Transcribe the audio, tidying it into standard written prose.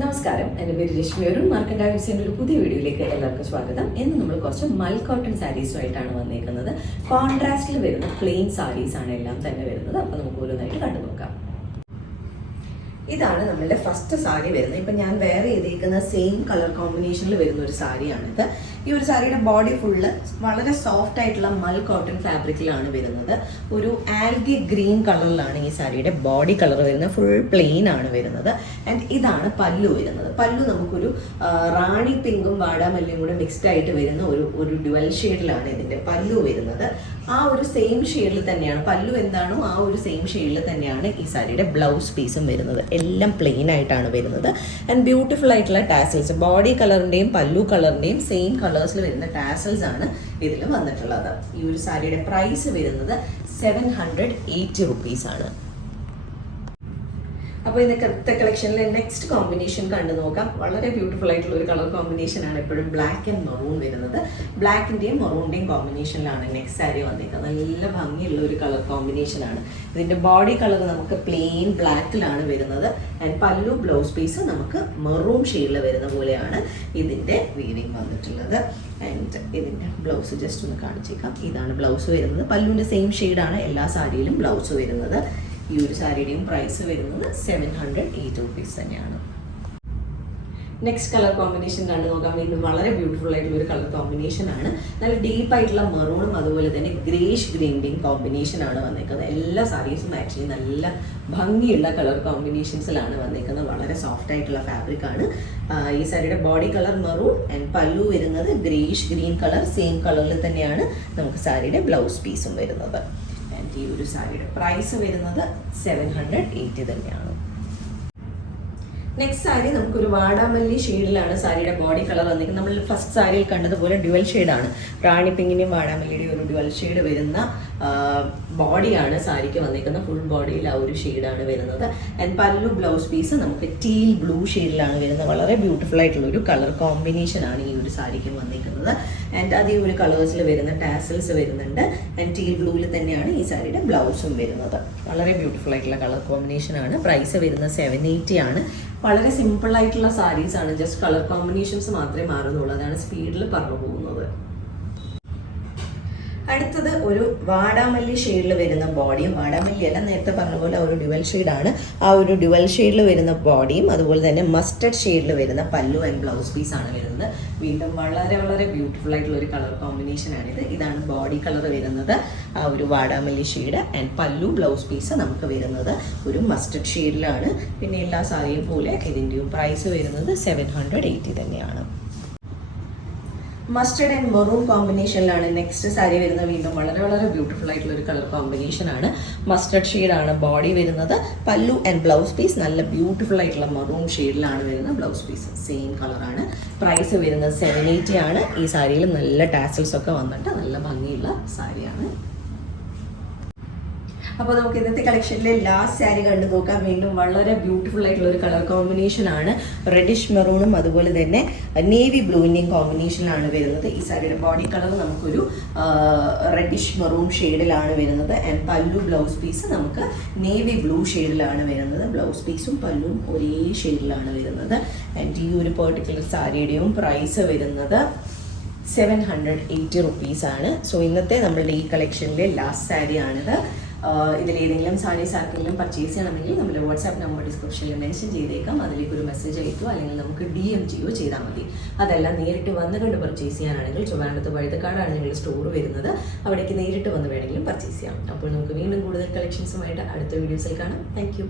നമസ്കാരം, എൻ്റെ പേര് രശ്മി. ഒരു മാർക്കറ്റ് ആവിസിൻ്റെ ഒരു പുതിയ വീഡിയോയിലേക്ക് എല്ലാവർക്കും സ്വാഗതം. ഇന്ന് നമ്മൾ കുറച്ച് മൽ കോട്ടൺ സാരീസുമായിട്ടാണ് വന്നേക്കുന്നത്. കോൺട്രാസ്റ്റിൽ വരുന്ന പ്ലെയിൻ സാരീസാണ് എല്ലാം തന്നെ വരുന്നത്. അപ്പോൾ നമുക്ക് ഓരോന്നായിട്ട് കണ്ടു നോക്കാം. ഇതാണ് നമ്മളുടെ ഫസ്റ്റ് സാരി വരുന്നത്. ഇപ്പം ഞാൻ വേറെ ചെയ്തേക്കുന്ന സെയിം കളർ കോമ്പിനേഷനിൽ വരുന്ന ഒരു സാരിയാണിത്. ഈ ഒരു സാരിയുടെ ബോഡി ഫുള്ള് വളരെ സോഫ്റ്റ് ആയിട്ടുള്ള മൽ കോട്ടൺ ഫാബ്രിക്കിലാണ് വരുന്നത്. ഒരു ആൽഗി ഗ്രീൻ കളറിലാണ് ഈ സാരിയുടെ ബോഡി കളർ വരുന്നത്. ഫുൾ പ്ലെയിൻ ആണ് വരുന്നത്. ആൻഡ് ഇതാണ് പല്ലു വരുന്നത്. പല്ലു നമുക്കൊരു റാണി പിങ്കും വാടാമല്ലിയും കൂടെ മിക്സ്ഡ് ആയിട്ട് വരുന്ന ഒരു ഡുവൽ ഷെയ്ഡിലാണ് ഇതിൻ്റെ പല്ലു വരുന്നത്. ആ ഒരു സെയിം ഷെയ്ഡിൽ തന്നെയാണ് പല്ലു എന്താണോ ആ ഒരു സെയിം ഷെയ്ഡിൽ തന്നെയാണ് ഈ സാരിയുടെ ബ്ലൗസ് പീസും വരുന്നത്. എല്ലാം പ്ലെയിൻ ആയിട്ടാണ് വരുന്നത്. ആൻഡ് ബ്യൂട്ടിഫുൾ ആയിട്ടുള്ള ടാസൽസ്, ബോഡി കളറിൻ്റെയും പല്ലു കളറിൻ്റെയും സെയിം കളേഴ്സിൽ വരുന്ന ടാസൽസ് ആണ് ഇതിൽ വന്നിട്ടുള്ളത്. ഈ ഒരു സാരിയുടെ പ്രൈസ് വരുന്നത് 780 റുപ്പീസാണ്. അപ്പോൾ ഇന്നത്തെ കളക്ഷനിലെ നെക്സ്റ്റ് കോമ്പിനേഷൻ കണ്ടു നോക്കാം. വളരെ ബ്യൂട്ടിഫുൾ ആയിട്ടുള്ള ഒരു കളർ കോമ്പിനേഷനാണ് എപ്പോഴും ബ്ലാക്ക് ആൻഡ് മെറൂൺ വരുന്നത്. ബ്ലാക്കിൻ്റെയും മെറൂണിൻ്റെയും കോമ്പിനേഷനിലാണ് നെക്സ്റ്റ് സാരി വന്നിരിക്കുന്നത്. നല്ല ഭംഗിയുള്ള ഒരു കളർ കോമ്പിനേഷനാണ്. ഇതിൻ്റെ ബോഡി കളർ നമുക്ക് പ്ലെയിൻ ബ്ലാക്കിലാണ് വരുന്നത്. ആൻഡ് പല്ലു ബ്ലൗസ് പീസ് നമുക്ക് മെറൂൺ ഷെയ്ഡിൽ വരുന്ന പോലെയാണ് ഇതിൻ്റെ വീവിങ് വന്നിട്ടുള്ളത്. ആൻഡ് ഇതിൻ്റെ ബ്ലൗസ് ജസ്റ്റ് ഒന്ന് കാണിച്ചേക്കാം. ഇതാണ് ബ്ലൗസ് വരുന്നത്. പല്ലുവിൻ്റെ സെയിം ഷെയ്ഡാണ് എല്ലാ സാരിയിലും ബ്ലൗസ് വരുന്നത്. ഈ ഒരു സാരിയുടെയും പ്രൈസ് വരുന്നത് 780 റുപ്പീസ് തന്നെയാണ്. നെക്സ്റ്റ് കളർ കോമ്പിനേഷൻ കണ്ടു നോക്കാം. വീണ്ടും വളരെ ബ്യൂട്ടിഫുൾ ആയിട്ടുള്ള ഒരു കളർ കോമ്പിനേഷൻ ആണ്. നല്ല ഡീപ്പ് ആയിട്ടുള്ള മെറൂണും അതുപോലെ തന്നെ ഗ്രേഷ് ഗ്രീൻ്റെയും കോമ്പിനേഷൻ ആണ് വന്നിരിക്കുന്നത്. എല്ലാ സാരീസും ആക്ച്വലി നല്ല ഭംഗിയുള്ള കളർ കോമ്പിനേഷൻസിലാണ് വന്നിരിക്കുന്നത്. വളരെ സോഫ്റ്റ് ആയിട്ടുള്ള ഫാബ്രിക് ആണ്. ഈ സാരിയുടെ ബോഡി കളർ മെറൂൺ ആൻഡ് പല്ലു വരുന്നത് ഗ്രേഷ് ഗ്രീൻ കളർ. സെയിം കളറിൽ തന്നെയാണ് നമുക്ക് സാരിയുടെ ബ്ലൗസ് പീസും വരുന്നത്. ഈ ഒരു സാരിയുടെ പ്രൈസ് വരുന്നത് 780 തന്നെയാണ്. നെക്സ്റ്റ് സാരി നമുക്കൊരു വാടാമല്ലി ഷെയ്ഡിലാണ് സാരിയുടെ ബോഡി കളർ വന്നിരിക്കുന്നത്. നമ്മൾ ഫസ്റ്റ് സാരിയിൽ കണ്ടതുപോലെ ഡ്യുവൽ ഷെയ്ഡാണ്. റാണി പിങ്കിൻ്റെയും വാടാമല്ലിയുടെയും ഒരു ഡ്യുവൽ ഷെയ്ഡ് വരുന്ന ബോഡിയാണ് സാരിക്ക് വന്നിരിക്കുന്നത്. ഫുൾ ബോഡിയിൽ ആ ഒരു ഷെയ്ഡാണ് വരുന്നത്. ആൻഡ് പല്ലു ബ്ലൗസ് പീസ് നമുക്ക് ടീൽ ബ്ലൂ ഷെയ്ഡിലാണ് വരുന്നത്. വളരെ ബ്യൂട്ടിഫുൾ ആയിട്ടുള്ള ഒരു കളർ കോമ്പിനേഷനാണ് ഈ ഒരു സാരിക്കും വന്നിരിക്കുന്നത്. ആൻഡ് അതേ ഒരു കളേഴ്സിൽ വരുന്ന ടാസൽസ് വരുന്നുണ്ട്. ആൻഡ് ടീൽ ബ്ലൂവിൽ തന്നെയാണ് ഈ സാരിയുടെ ബ്ലൗസും വരുന്നത്. വളരെ ബ്യൂട്ടിഫുൾ ആയിട്ടുള്ള കളർ കോമ്പിനേഷനാണ്. പ്രൈസ് വരുന്നത് 780 ആണ്. വളരെ സിമ്പിൾ ആയിട്ടുള്ള സാരീസാണ്. ജസ്റ്റ് കളർ കോമ്പിനേഷൻസ് മാത്രമേ മാറുന്നുള്ളൂ. അതാണ് സ്പീഡിൽ പറഞ്ഞു പോകുന്നത്. അടുത്തത് ഒരു വാടാമല്ലി ഷെയ്ഡിൽ വരുന്ന ബോഡിയും, വാടാമല്ലി അല്ല നേരത്തെ പറഞ്ഞ പോലെ ഒരു ഡ്യുവൽ ഷെയ്ഡാണ്. ആ ഒരു ഡ്യുവൽ ഷെയ്ഡിൽ വരുന്ന ബോഡിയും അതുപോലെ തന്നെ മസ്റ്റർഡ് ഷെയ്ഡിൽ വരുന്ന പല്ലു ആൻഡ് ബ്ലൗസ് പീസാണ് വരുന്നത്. വീണ്ടും വളരെ വളരെ ബ്യൂട്ടിഫുൾ ആയിട്ടുള്ള ഒരു കളർ കോമ്പിനേഷനാണിത്. ഇതാണ് ബോഡി കളർ വരുന്നത്, ആ ഒരു വാടാമല്ലി ഷെയ്ഡ്. ആൻഡ് പല്ലു ബ്ലൗസ് പീസ് നമുക്ക് വരുന്നത് ഒരു മസ്റ്റർഡ് ഷെയ്ഡിലാണ്. പിന്നെ എല്ലാ സാരിയും പോലെ ഇതിൻ്റെയും പ്രൈസ് വരുന്നത് 780 തന്നെയാണ്. മസ്റ്റർഡ് ആൻഡ് മെറൂൺ കോമ്പിനേഷനിലാണ് നെക്സ്റ്റ് സാരി വരുന്നത്. വീണ്ടും വളരെ വളരെ ബ്യൂട്ടിഫുൾ ആയിട്ടുള്ള ഒരു കളർ കോമ്പിനേഷനാണ്. മസ്റ്റർഡ് ഷെയ്ഡാണ് ബോഡി വരുന്നത്. പല്ലു ആൻഡ് ബ്ലൗസ് പീസ് നല്ല ബ്യൂട്ടിഫുൾ ആയിട്ടുള്ള മെറൂൺ ഷെയ്ഡിലാണ് വരുന്നത്. ബ്ലൗസ് പീസ് സെയിം കളറാണ്. പ്രൈസ് വരുന്നത് 780 ആണ്. ഈ സാരിയിൽ നല്ല ടാസൽസ് ഒക്കെ വന്നിട്ട് നല്ല ഭംഗിയുള്ള സാരിയാണ്. അപ്പോൾ നമുക്ക് ഇന്നത്തെ കളക്ഷനിലെ ലാസ്റ്റ് സാരി കണ്ടു നോക്കാം. വീണ്ടും വളരെ ബ്യൂട്ടിഫുൾ ആയിട്ടുള്ള ഒരു കളർ കോമ്പിനേഷനാണ്. റെഡിഷ് മെറൂണും അതുപോലെ തന്നെ നേവി ബ്ലൂവിൻ്റെയും കോമ്പിനേഷനിലാണ് വരുന്നത്. ഈ സാരിയുടെ ബോഡി കളർ നമുക്കൊരു റെഡിഷ് മെറൂൺ ഷെയ്ഡിലാണ് വരുന്നത്. ആൻഡ് പല്ലു ബ്ലൗസ് പീസ് നമുക്ക് നേവി ബ്ലൂ ഷെയ്ഡിലാണ് വരുന്നത്. ബ്ലൗസ് പീസും പല്ലുവും ഒരേ ഷെയ്ഡിലാണ് വരുന്നത്. ആൻഡ് ഈ ഒരു പെർട്ടിക്കുലർ സാരിയുടെയും പ്രൈസ് വരുന്നത് 780 റുപ്പീസാണ്. സോ ഇന്നത്തെ നമ്മളുടെ ഈ കളക്ഷനിലെ ലാസ്റ്റ് സാരിയാണിത്. ഇതിലേതെങ്കിലും സാരീസ് ആർക്കെങ്കിലും പർച്ചേസ് ചെയ്യണമെങ്കിൽ നമ്മുടെ വാട്സാപ്പ് നമ്പർ ഡിസ്ക്രിപ്ഷനിൽ മെൻഷൻ ചെയ്തേക്കാം. അതിലേക്ക് ഒരു മെസ്സേജ് അയക്കുകയോ അല്ലെങ്കിൽ നമുക്ക് DM ചെയ്യുകയോ ചെയ്താൽ മതി. അതെല്ലാം നേരിട്ട് വന്നുകൊണ്ട് പർച്ചേസ് ചെയ്യാനാണെങ്കിൽ ട്രിവാൻഡ്രത്ത് വഴുതക്കാടാണ് ഞങ്ങളുടെ സ്റ്റോർ വരുന്നത്. അവിടേക്ക് നേരിട്ട് വന്ന് വേണമെങ്കിലും പർച്ചേസ് ചെയ്യാം. അപ്പോൾ നമുക്ക് വീണ്ടും കൂടുതൽ കളക്ഷൻസുമായിട്ട് അടുത്ത വീഡിയോസിൽ കാണാം. താങ്ക്